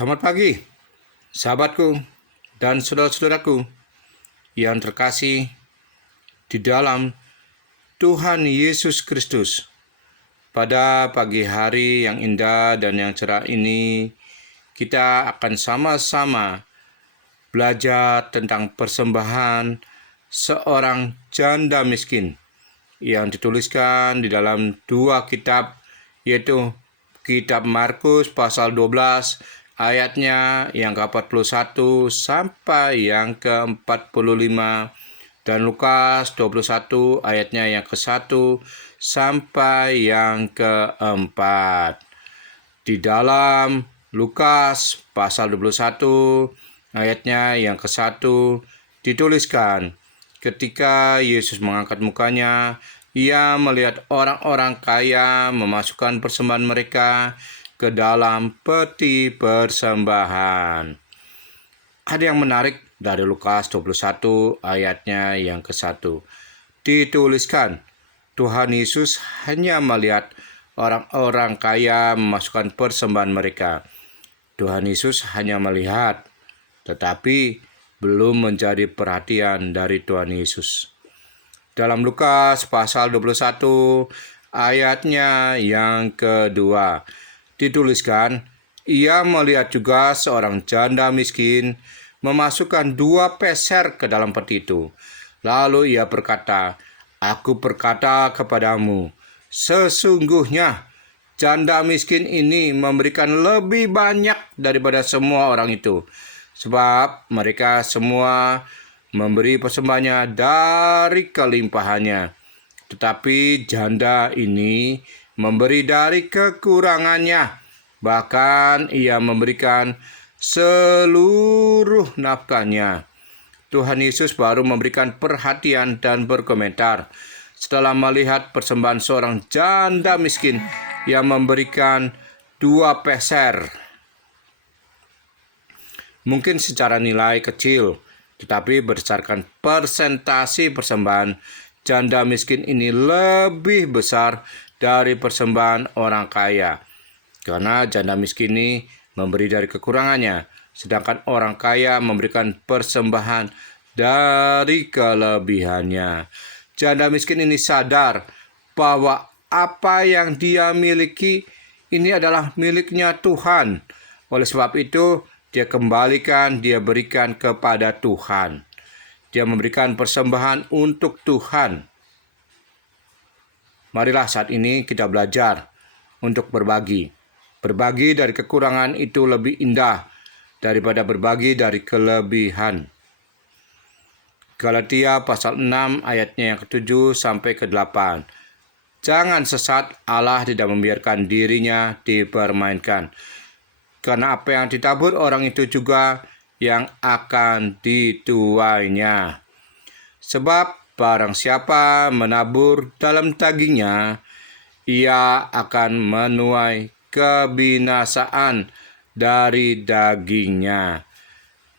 Selamat pagi, sahabatku dan saudara-saudaraku yang terkasih di dalam Tuhan Yesus Kristus. Pada pagi hari yang indah dan yang cerah ini, kita akan sama-sama belajar tentang persembahan seorang janda miskin yang dituliskan di dalam dua kitab, yaitu kitab Markus pasal 12 ayatnya yang ke-41 sampai yang ke-45 dan Lukas 21 ayatnya yang ke-1 sampai yang ke-4. Di dalam Lukas pasal 21 ayatnya yang ke-1 dituliskan, ketika Yesus mengangkat mukanya, ia melihat orang-orang kaya memasukkan persembahan mereka ke dalam peti persembahan. Ada yang menarik dari Lukas 21 ayatnya yang ke-1. Dituliskan, Tuhan Yesus hanya melihat orang-orang kaya memasukkan persembahan mereka. Tuhan Yesus hanya melihat, tetapi belum menjadi perhatian dari Tuhan Yesus. Dalam Lukas pasal 21 ayatnya yang kedua dituliskan, ia melihat juga seorang janda miskin memasukkan 2 peser ke dalam peti itu. Lalu ia berkata, "Aku berkata kepadamu, sesungguhnya janda miskin ini memberikan lebih banyak daripada semua orang itu, sebab mereka semua memberi persembahannya dari kelimpahannya. Tetapi janda ini memberi dari kekurangannya, bahkan ia memberikan seluruh nafkahnya." Tuhan Yesus baru memberikan perhatian dan berkomentar setelah melihat persembahan seorang janda miskin yang memberikan 2 peser. Mungkin secara nilai kecil, tetapi berdasarkan persentase persembahan, janda miskin ini lebih besar dari persembahan orang kaya. Karena janda miskin ini memberi dari kekurangannya, sedangkan orang kaya memberikan persembahan dari kelebihannya. Janda miskin ini sadar bahwa apa yang dia miliki ini adalah miliknya Tuhan. Oleh sebab itu, dia kembalikan, dia berikan kepada Tuhan. Dia memberikan persembahan untuk Tuhan. Marilah saat ini kita belajar untuk berbagi. Berbagi dari kekurangan itu lebih indah daripada berbagi dari kelebihan. Galatia pasal 6 ayatnya yang ke-7 sampai ke-8. Jangan sesat, Allah tidak membiarkan dirinya dipermainkan. Karena apa yang ditabur orang itu juga yang akan dituainya. Sebab barang siapa menabur dalam dagingnya, ia akan menuai kebinasaan dari dagingnya.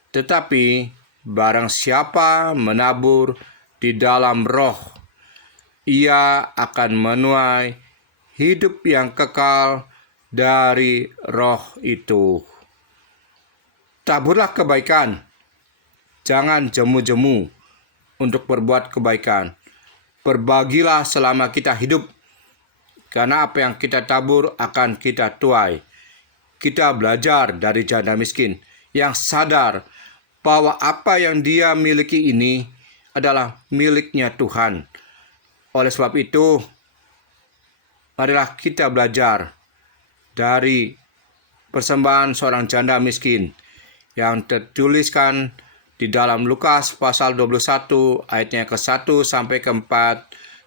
Tetapi barang siapa menabur di dalam roh, ia akan menuai hidup yang kekal dari roh itu. Taburlah kebaikan, jangan jemu-jemu untuk berbuat kebaikan. Berbagilah selama kita hidup, karena apa yang kita tabur akan kita tuai. Kita belajar dari janda miskin yang sadar bahwa apa yang dia miliki ini adalah miliknya Tuhan. Oleh sebab itu, marilah kita belajar dari persembahan seorang janda miskin yang tertuliskan di dalam Lukas pasal 21 ayatnya ke-1 sampai ke-4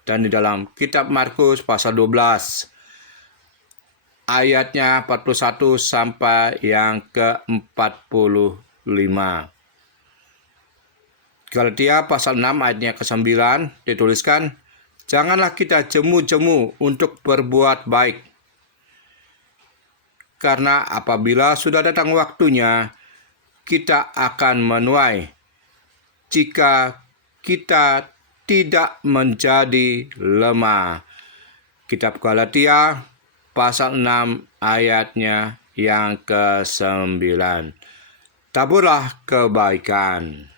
dan di dalam kitab Markus pasal 12 ayatnya 41 sampai yang ke-45. Galatia pasal 6 ayatnya ke-9 dituliskan, janganlah kita jemu-jemu untuk berbuat baik. Karena apabila sudah datang waktunya, kita akan menuai jika kita tidak menjadi lemah. Kitab Galatia pasal 6 ayatnya Yang ke-9, taburlah kebaikan.